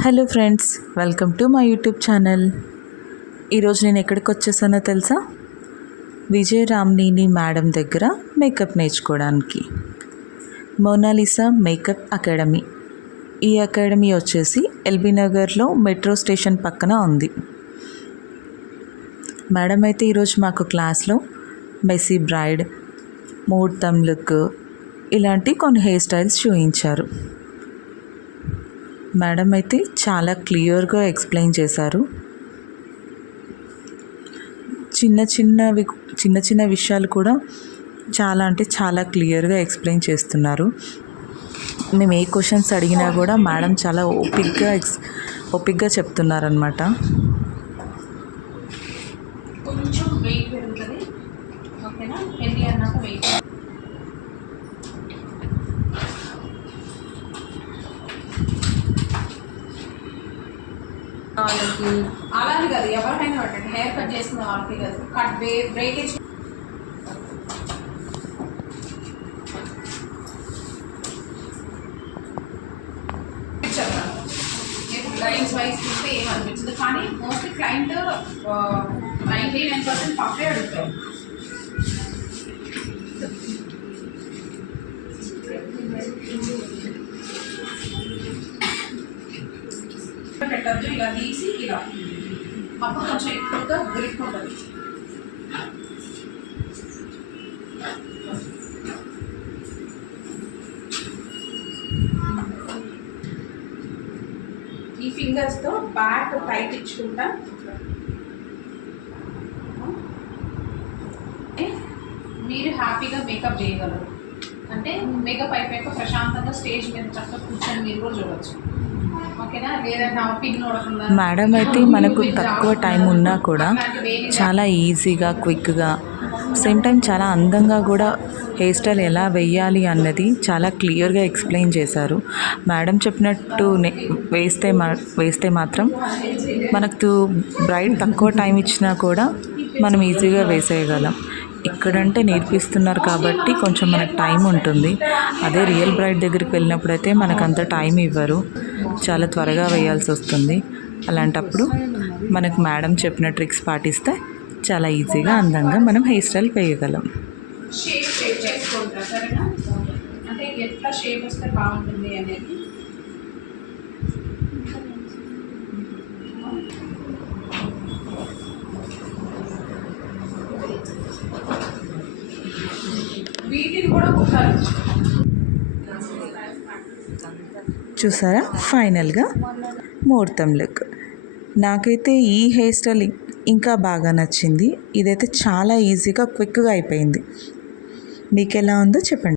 Hello friends, welcome to my YouTube channel. ఈరోజు నేను ఎక్కడికి వచ్చేసానో తెలుసా? విజయ రామ్నీని మేడం దగ్గర మేకప్ నేర్చుకోవడానికి. Monalisa makeup academy. ఈ అకాడమీ వచ్చేసి ఎల్బీ నగర్లో మెట్రో స్టేషన్ పక్కన ఉంది. మేడం అయితే ఈరోజు మాకు క్లాస్లో మెస్సీ బ్రైడ్, ముహూర్తం లుక్ ఇలాంటి కొన్ని హెయిర్ స్టైల్స్ చూపించారు. మేడం అయితే చాలా క్లియర్గా ఎక్స్ప్లెయిన్ చేశారు. చిన్న చిన్న విషయాలు కూడా చాలా క్లియర్గా ఎక్స్ప్లెయిన్ చేస్తున్నారు. మేము ఏ క్వశ్చన్స్ అడిగినా కూడా మేడం చాలా ఓపిక్గా చెప్తున్నారనమాట. కొంచెం వెయిట్ పెరుగుతుంది, ఓకేనా? హెవీ అన్నాక వెయిట్ వాళ్ళకి అలానే కాదు, ఎవరికైనా పట్టండి. హెయిర్ కట్ చేసిన వాళ్ళకి కాదు, కట్ బ్రేకేజ్ లైన్స్ వైజ్ చూస్తే ఏమనిపించింది, కానీ మోస్ట్లీ క్లయింట్ 99% పఫే అడుగుతారు. పెట్టద్దు, ఇలా తీసి ఇలా అప్పుడు కొంచెం ఎక్కువగా గ్రిప్ ఉంటుంది. ఈ ఫింగర్స్తో బ్యాక్ టైట్ ఇచ్చుకుంటా మీరు హ్యాపీగా మేకప్ చేయగలరు. అంటే మేకప్ అయిపోయాక ప్రశాంతంగా స్టేజ్ మీద చక్కగా కూర్చొని మీరు కూడా చూడవచ్చు, ఓకేనా? లేదంటే పిన్ నోడకుండా. మేడం అయితే మనకు తక్కువ టైం ఉన్నా కూడా చాలా ఈజీగా, క్విక్గా, సేమ్ టైం చాలా అందంగా కూడా హెయిర్ స్టైల్ ఎలా వేయాలి అన్నది చాలా క్లియర్గా ఎక్స్ప్లెయిన్ చేశారు. మేడం చెప్పినట్టు వేస్తే మాత్రం మనకు బ్రైడ్ తక్కువ టైం ఇచ్చినా కూడా మనం ఈజీగా వేసేయగలం. ఇక్కడంటే నేర్పిస్తున్నారు కాబట్టి కొంచెం మనకు టైం ఉంటుంది. అదే రియల్ బ్రైడ్ దగ్గరికి వెళ్ళినప్పుడు అయితే మనకు అంత టైం ఇవ్వరు, చాలా త్వరగా వేయాల్సి వస్తుంది. అలాంటప్పుడు మనకు మేడం చెప్పిన ట్రిక్స్ పాటిస్తే చాలా ఈజీగా, అందంగా మనం హెయిర్ స్టైల్ వేయగలం. షేప్ చేసుకుంటా, సరేనా? అంటే ఎట్లా షేప్ వస్తే బాగుంటుంది అనేది. వీటిని కూడా కుట్టాలి. చూసారా, ఫైనల్గా ముహూర్తం లుక్. నాకైతే ఈ హెయిర్ స్టైల్ ఇంకా బాగా నచ్చింది. ఇదైతే చాలా ఈజీగా, క్విక్గా అయిపోయింది. మీకు ఎలా ఉందో చెప్పండి.